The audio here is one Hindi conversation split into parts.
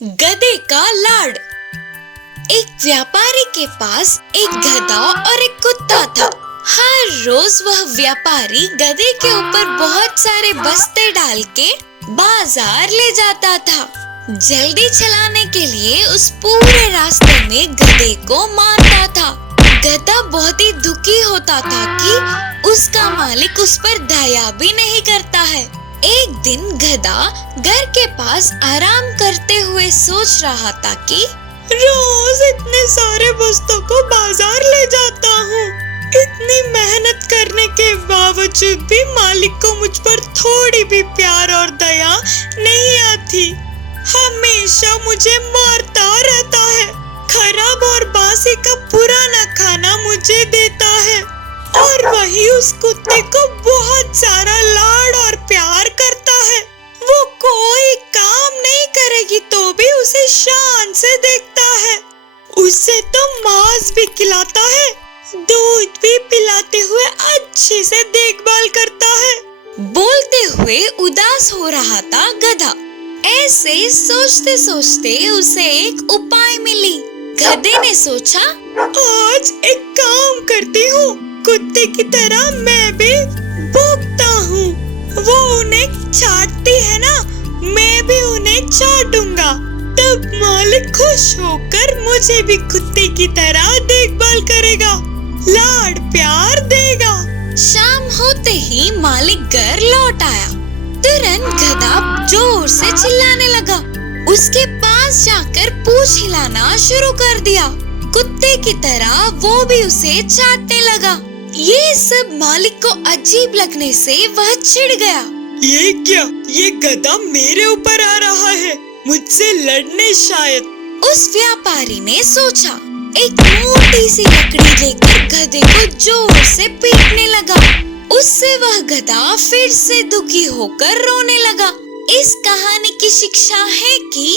गधे का लाड। एक व्यापारी के पास एक गधा और एक कुत्ता था। हर रोज वह व्यापारी गधे के ऊपर बहुत सारे बस्ते डाल के बाजार ले जाता था। जल्दी चलाने के लिए उस पूरे रास्ते में गधे को मारता था। गधा बहुत ही दुखी होता था कि उसका मालिक उस पर दया भी नहीं करता है। एक दिन गधा घर के पास आराम करते हुए सोच रहा था कि रोज इतने सारे बस्तों को बाजार ले जाता हूँ, इतनी मेहनत करने के बावजूद भी मालिक को मुझ पर थोड़ी भी प्यार और दया नहीं आती। हमेशा मुझे मारता रहता है, खराब और बासी का पुराना खाना मुझे देता है और वही उस कुत्ते को बहुत सारा लाड और प्यार करता है। वो कोई काम नहीं करेगी तो भी उसे शान से देखता है। उसे तो मांस भी खिलाता है, दूध भी पिलाते हुए अच्छे से देखभाल करता है। बोलते हुए उदास हो रहा था गधा। ऐसे सोचते सोचते उसे एक उपाय मिली। गधे ने सोचा, आज एक काम करती हूँ, कुत्ते की तरह मैं भी भौंकता हूँ। वो उन्हें चाटती है ना, मैं भी उन्हें चाटूंगा, तब मालिक खुश होकर मुझे भी कुत्ते की तरह देखभाल करेगा, लाड प्यार देगा। शाम होते ही मालिक घर लौट आया। तुरंत गधा जोर से चिल्लाने लगा। उसके पास जाकर पूंछ हिलाना शुरू कर दिया। कुत्ते की तरह वो भी उसे चाटने लगा। ये सब मालिक को अजीब लगने से वह चिढ़ गया। ये क्या, ये गधा मेरे ऊपर आ रहा है, मुझसे लड़ने शायद। उस व्यापारी ने सोचा। एक मोटी सी लकड़ी लेकर गधे को जोर से पीटने लगा। उससे वह गधा फिर से दुखी होकर रोने लगा। इस कहानी की शिक्षा है कि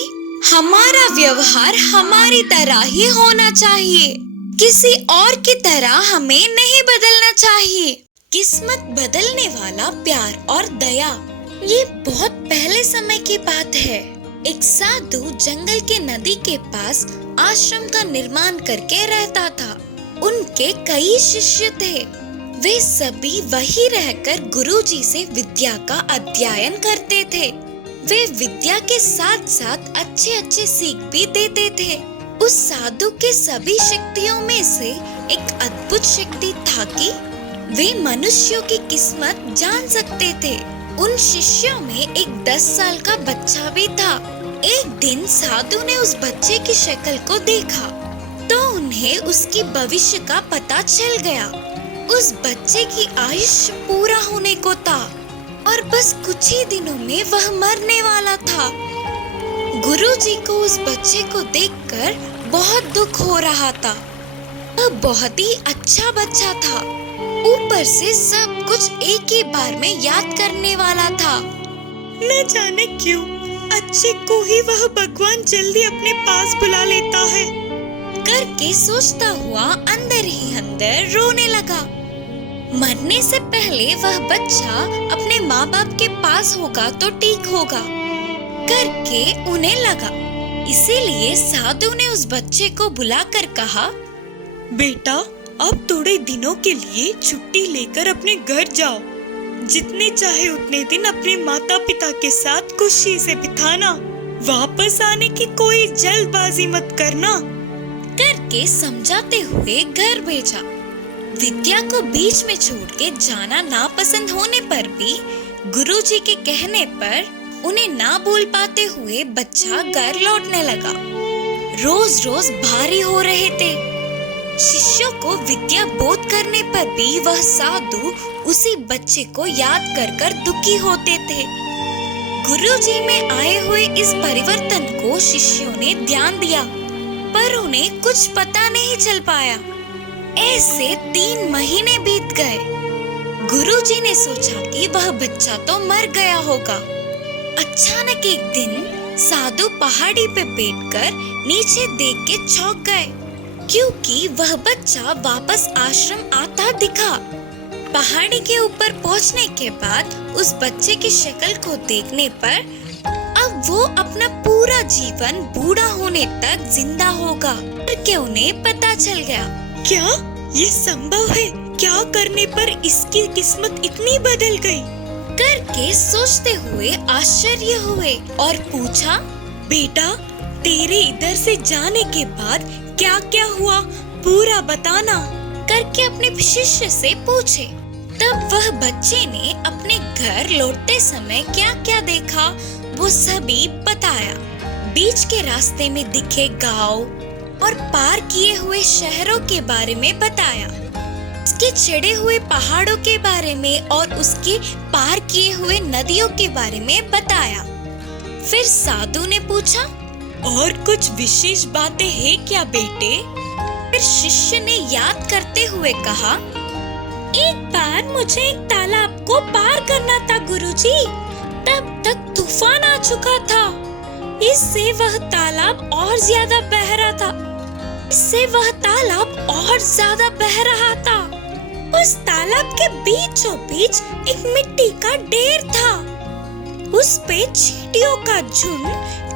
हमारा व्यवहार हमारी तरह ही होना चाहिए, किसी और की तरह हमें नहीं बदलना चाहिए। किस्मत बदलने वाला प्यार और दया। ये बहुत पहले समय की बात है। एक साधु जंगल के नदी के पास आश्रम का निर्माण करके रहता था। उनके कई शिष्य थे। वे सभी वही रहकर गुरुजी से विद्या का अध्ययन करते थे। वे विद्या के साथ साथ अच्छे अच्छे सीख भी देते थे। उस साधु के सभी शक्तियों में से एक अद्भुत शक्ति था कि वे मनुष्यों की किस्मत जान सकते थे। उन शिष्यों में एक 10 साल का बच्चा भी था। एक दिन साधु ने उस बच्चे की शक्ल को देखा तो उन्हें उसकी भविष्य का पता चल गया। उस बच्चे की आयुष्य पूरा होने को था और बस कुछ ही दिनों में वह मरने वाला था। गुरुजी को उस बच्चे को देखकर बहुत दुख हो रहा था। वह बहुत ही अच्छा बच्चा था। ऊपर से सब कुछ एक ही बार में याद करने वाला था। न जाने क्यों अच्छे को ही वह भगवान जल्दी अपने पास बुला लेता है, करके सोचता हुआ अंदर ही अंदर रोने लगा। मरने से पहले वह बच्चा अपने माँ बाप के पास होगा तो ठीक होगा, करके उन्हें लगा। इसीलिए साधु ने उस बच्चे को बुलाकर कहा, बेटा अब थोड़े दिनों के लिए छुट्टी लेकर अपने घर जाओ। जितने चाहे उतने दिन अपने माता पिता के साथ खुशी से बिताना। वापस आने की कोई जल्दबाजी मत करना, करके समझाते हुए घर भेजा। विद्या को बीच में छोड़ के जाना नापसंद होने पर भी गुरुजी के कहने पर उन्हें ना बोल पाते हुए बच्चा घर लौटने लगा। रोज रोज भारी हो रहे थे। शिष्यों को विद्या बोध करने पर भी वह साधु उसी बच्चे को याद कर कर दुखी होते थे। गुरुजी में आए हुए इस परिवर्तन को शिष्यों ने ध्यान दिया पर उन्हें कुछ पता नहीं चल पाया। ऐसे 3 महीने बीत गए। गुरुजी ने सोचा कि वह बच्चा तो मर गया होगा। अचानक एक दिन साधु पहाड़ी पे बैठकर नीचे देख के चौंक गए, क्योंकि वह बच्चा वापस आश्रम आता दिखा। पहाड़ी के ऊपर पहुंचने के बाद उस बच्चे की शक्ल को देखने पर अब वो अपना पूरा जीवन बूढ़ा होने तक जिंदा होगा। करके उन्हें पता चल गया, क्या ये संभव है? क्या करने पर इसकी किस्मत इतनी बदल गई? करके सोचते हुए आश्चर्य हुए और पूछा, बेटा तेरे इधर से जाने के बाद क्या क्या हुआ, पूरा बताना। करके अपने शिष्य से पूछे। तब वह बच्चे ने अपने घर लौटते समय क्या क्या देखा वो सभी बताया। बीच के रास्ते में दिखे गांव और पार किए हुए शहरों के बारे में बताया, उसके चढ़े हुए पहाड़ों के बारे में और उसके पार किए हुए नदियों के बारे में बताया। फिर साधु ने पूछा, और कुछ विशेष बातें हैं क्या बेटे? फिर शिष्य ने याद करते हुए कहा, एक बार मुझे एक तालाब को पार करना था गुरुजी, तब तक तूफान आ चुका था। इससे वह तालाब और ज्यादा बह रहा था। उस तालाब के बीचों बीच एक मिट्टी का ढेर था। उस पे चींटियों का झुंड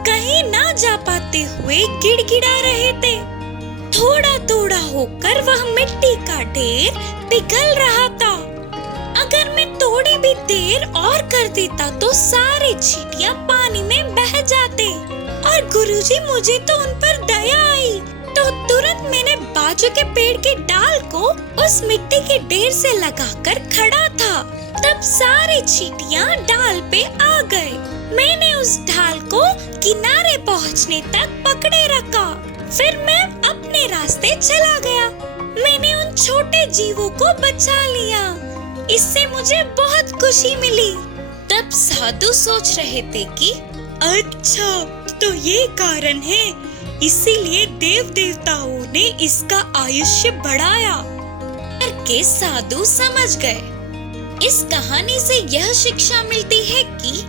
कहीं ना जा पाते हुए गिड़गिड़ा रहे थे। थोड़ा थोड़ा होकर वह मिट्टी का ढेर पिघल रहा था। अगर मैं थोड़ी भी देर और कर देता तो सारे चींटियां पानी में बह जाते। और गुरुजी मुझे तो उन पर दया आई, तो तुरंत मैंने बाजू के पेड़ के डाल को उस मिट्टी के ढेर से लगाकर खड़ा था। तब सारे चींटियां डाल पे आ गए। मैंने उस ढाल को किनारे पहुंचने तक पकड़े रखा। फिर मैं अपने रास्ते चला गया। मैंने उन छोटे जीवों को बचा लिया। इससे मुझे बहुत खुशी मिली। तब साधु सोच रहे थे कि अच्छा, तो ये कारण है, इसीलिए देव देवताओं ने इसका आयुष्य बढ़ाया। करके साधु समझ गए। इस कहानी से यह शिक्षा मिलती है कि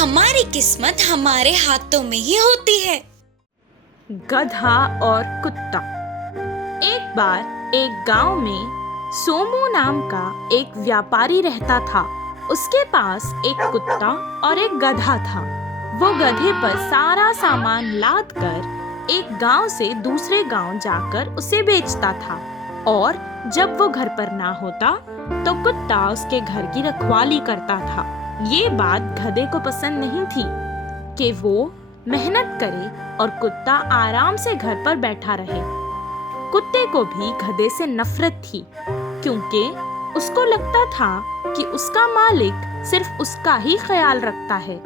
हमारी किस्मत हमारे हाथों में ही होती है। गधा और कुत्ता। एक बार एक गांव में सोमू नाम का एक व्यापारी रहता था। उसके पास एक कुत्ता और एक गधा था। वो गधे पर सारा सामान लाद कर एक गांव से दूसरे गांव जाकर उसे बेचता था, और जब वो घर पर ना होता तो कुत्ता उसके घर की रखवाली करता था। ये बात गधे को पसंद नहीं थी कि वो मेहनत करे और कुत्ता आराम से घर पर बैठा रहे। कुत्ते को भी गधे से नफरत थी, क्योंकि उसको लगता था कि उसका मालिक सिर्फ उसका ही ख्याल रखता है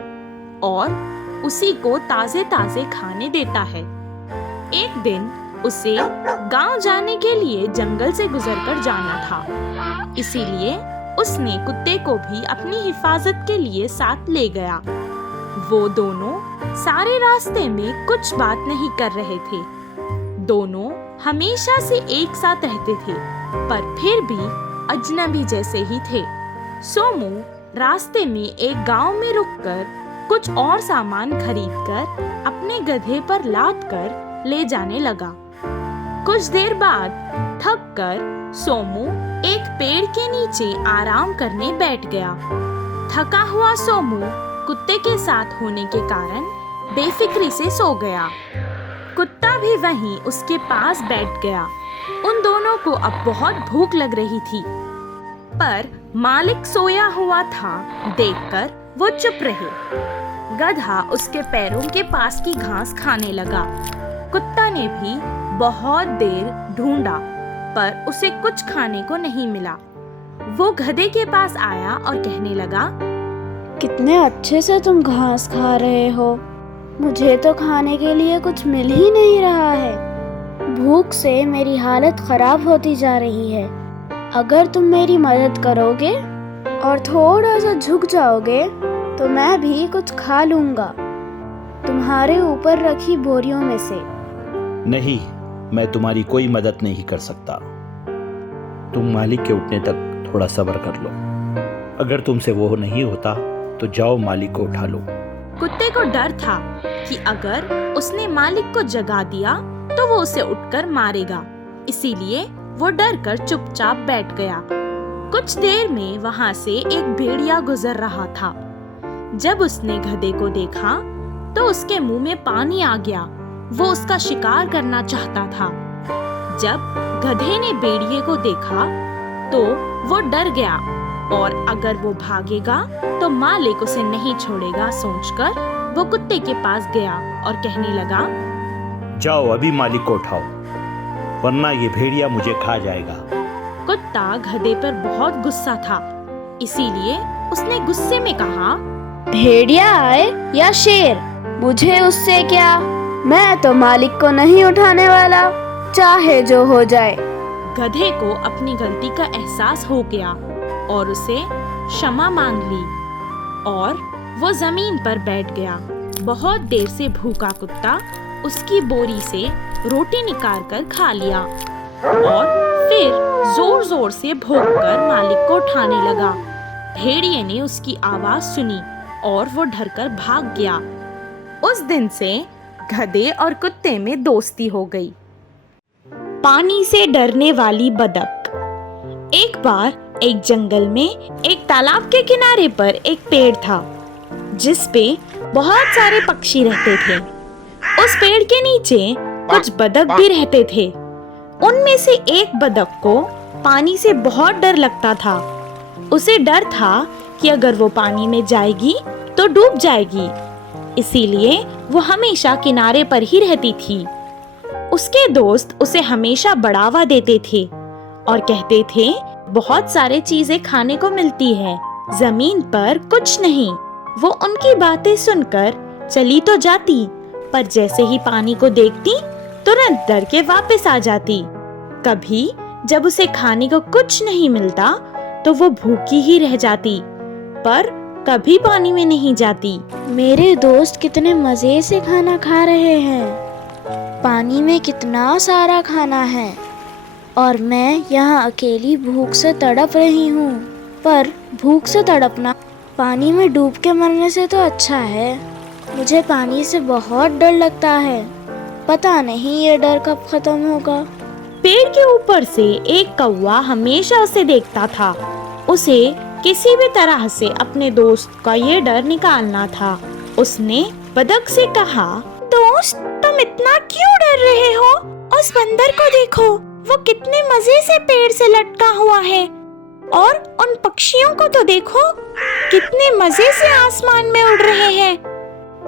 और उसी को ताजे ताजे खाने देता है। एक दिन उसे गांव जाने के लिए जंगल से गुजरकर जाना था, इसीलिए उसने कुत्ते को भी अपनी हिफाजत के लिए साथ ले गया। वो दोनों सारे रास्ते में कुछ बात नहीं कर रहे थे। दोनों हमेशा से एक साथ रहते थे, पर फिर भी अजनबी जैसे ही थे। सोमू रास्ते में एक गांव में रुककर कुछ और सामान खरीदकर अपने गधे पर लाद कर ले जाने लगा। कुछ देर बाद थक कर सोमू एक पेड़ के नीचे आराम करने बैठ गया। थका हुआ सोमू कुत्ते के साथ होने के कारण बेफिक्री से सो गया। कुत्ता भी वहीं उसके पास बैठ गया। उन दोनों को अब बहुत भूख लग रही थी, पर मालिक सोया हुआ था देखकर वो चुप रहे। गधा उसके पैरों के पास की घास खाने लगा। कुत्ता ने भी बहुत देर ढूंढा, पर उसे कुछ खाने को नहीं मिला। वो गधे के पास आया और कहने लगा, कितने अच्छे से तुम घास खा रहे हो, मुझे तो खाने के लिए कुछ मिल ही नहीं रहा है। भूख से मेरी हालत खराब होती जा रही है। अगर तुम मेरी मदद करोगे और थोड़ा सा झुक जाओगे तो मैं भी कुछ खा लूंगा, तुम्हारे ऊपर रखी बोरियों में से। नहीं, मैं तुम्हारी कोई मदद नहीं कर सकता। तुम मालिक के उठने तक थोड़ा सब्र कर लो। अगर तुमसे वो नहीं होता तो जाओ मालिक को उठा लो। कुत्ते को डर था कि अगर उसने मालिक को जगा दिया तो वो उसे उठकर मारेगा, इसीलिए वो डर कर चुपचाप बैठ गया। कुछ देर में वहां से एक भेड़िया गुजर रहा था। जब उसने गधे को देखा तो उसके मुंह में पानी आ गया। वो उसका शिकार करना चाहता था। जब गधे ने भेड़िए को देखा तो वो डर गया और अगर वो भागेगा तो मालिक उसे नहीं छोड़ेगा सोचकर वो कुत्ते के पास गया और कहने लगा, जाओ अभी मालिक को उठाओ, वरना ये भेड़िया मुझे खा जाएगा। कुत्ता गधे पर बहुत गुस्सा था, इसीलिए उसने गुस्से में कहा, भेड़िया आए या शेर, मुझे उससे क्या, मैं तो मालिक को नहीं उठाने वाला, चाहे जो हो जाए। गधे को अपनी गलती का एहसास हो गया और उसे क्षमा मांग ली और वो जमीन पर बैठ गया। बहुत देर से भूखा कुत्ता उसकी बोरी से रोटी निकाल कर खा लिया और फिर जोर जोर से भौंककर मालिक को उठाने लगा। भेड़िए ने उसकी आवाज सुनी और वो डरकर भाग गया। उस दिन से गधे और कुत्ते में दोस्ती हो गई। पानी से डरने वाली बतख। एक बार एक जंगल में एक तालाब के किनारे पर एक पेड़ था जिस पे बहुत सारे पक्षी रहते थे। उस पेड़ के नीचे कुछ बतख भी रहते थे। उनमें से एक बतख को पानी से बहुत डर लगता था। उसे डर था कि अगर वो पानी में जाएगी तो डूब जाएगी, इसीलिए वो हमेशा किनारे पर ही रहती थी। उसके दोस्त उसे हमेशा बढ़ावा देते थे और कहते थे, बहुत सारे चीजें खाने को मिलती है, जमीन पर कुछ नहीं। वो उनकी बातें सुनकर चली तो जाती, पर जैसे ही पानी को देखती तुरंत डर के वापस आ जाती। कभी जब उसे खाने को कुछ नहीं मिलता तो वो भूखी ही रह जाती, पर कभी पानी में नहीं जाती। मेरे दोस्त कितने मजे से खाना खा रहे हैं, पानी में कितना सारा खाना है और मैं यहाँ अकेली भूख से तड़प रही हूँ। पर भूख से तड़पना पानी में डूब के मरने से तो अच्छा है। मुझे पानी से बहुत डर लगता है, पता नहीं ये डर कब खत्म होगा। पेड़ के ऊपर से एक कौवा हमेशा उसे देखता था। उसे किसी भी तरह से अपने दोस्त का ये डर निकालना था। उसने बतख से कहा, दोस्त तुम इतना क्यों डर रहे हो? उस बंदर को देखो, वो कितने मजे से पेड़ से लटका हुआ है, और उन पक्षियों को तो देखो, कितने मजे से आसमान में उड़ रहे हैं।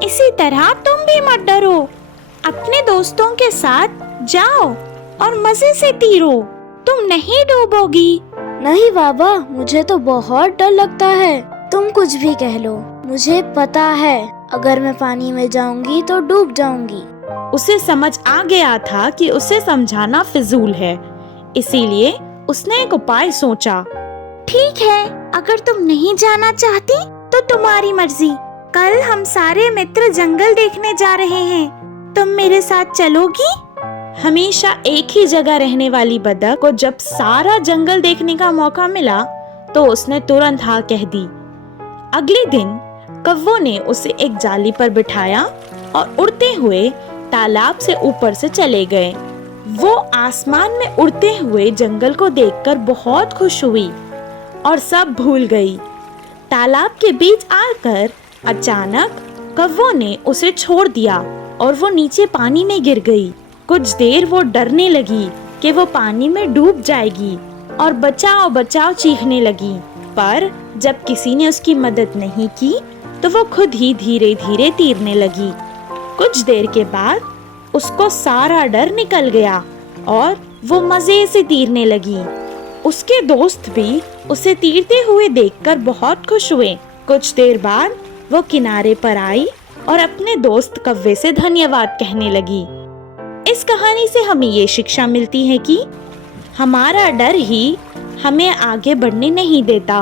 इसी तरह तुम भी मत डरो, अपने दोस्तों के साथ जाओ और मजे से तैरो, तुम नहीं डूबोगी। नहीं बाबा, मुझे तो बहुत डर लगता है। तुम कुछ भी कह लो, मुझे पता है अगर मैं पानी में जाऊंगी तो डूब जाऊंगी। उसे समझ आ गया था कि उसे समझाना फिजूल है, इसीलिए उसने एक उपाय सोचा। ठीक है, अगर तुम नहीं जाना चाहती तो तुम्हारी मर्जी। कल हम सारे मित्र जंगल देखने जा रहे हैं, तुम मेरे साथ चलोगी? हमेशा एक ही जगह रहने वाली बतख को जब सारा जंगल देखने का मौका मिला तो उसने तुरंत हाँ कह दी। अगले दिन कौवे ने उसे एक जाली पर बिठाया और उड़ते हुए तालाब से ऊपर से चले गए। वो आसमान में उड़ते हुए जंगल को देखकर बहुत खुश हुई और सब भूल गई। तालाब के बीच आकर अचानक कौवे ने उसे छोड़ दिया और वो नीचे पानी में गिर गई। कुछ देर वो डरने लगी कि वो पानी में डूब जाएगी और बचाओ बचाओ चीखने लगी, पर जब किसी ने उसकी मदद नहीं की तो वो खुद ही धीरे धीरे तैरने लगी। कुछ देर के बाद उसको सारा डर निकल गया और वो मजे से तैरने लगी। उसके दोस्त भी उसे तैरते हुए देखकर बहुत खुश हुए। कुछ देर बाद वो किनारे पर आई और अपने दोस्त कौवे से धन्यवाद कहने लगी। इस कहानी से हमें ये शिक्षा मिलती है कि हमारा डर ही हमें आगे बढ़ने नहीं देता।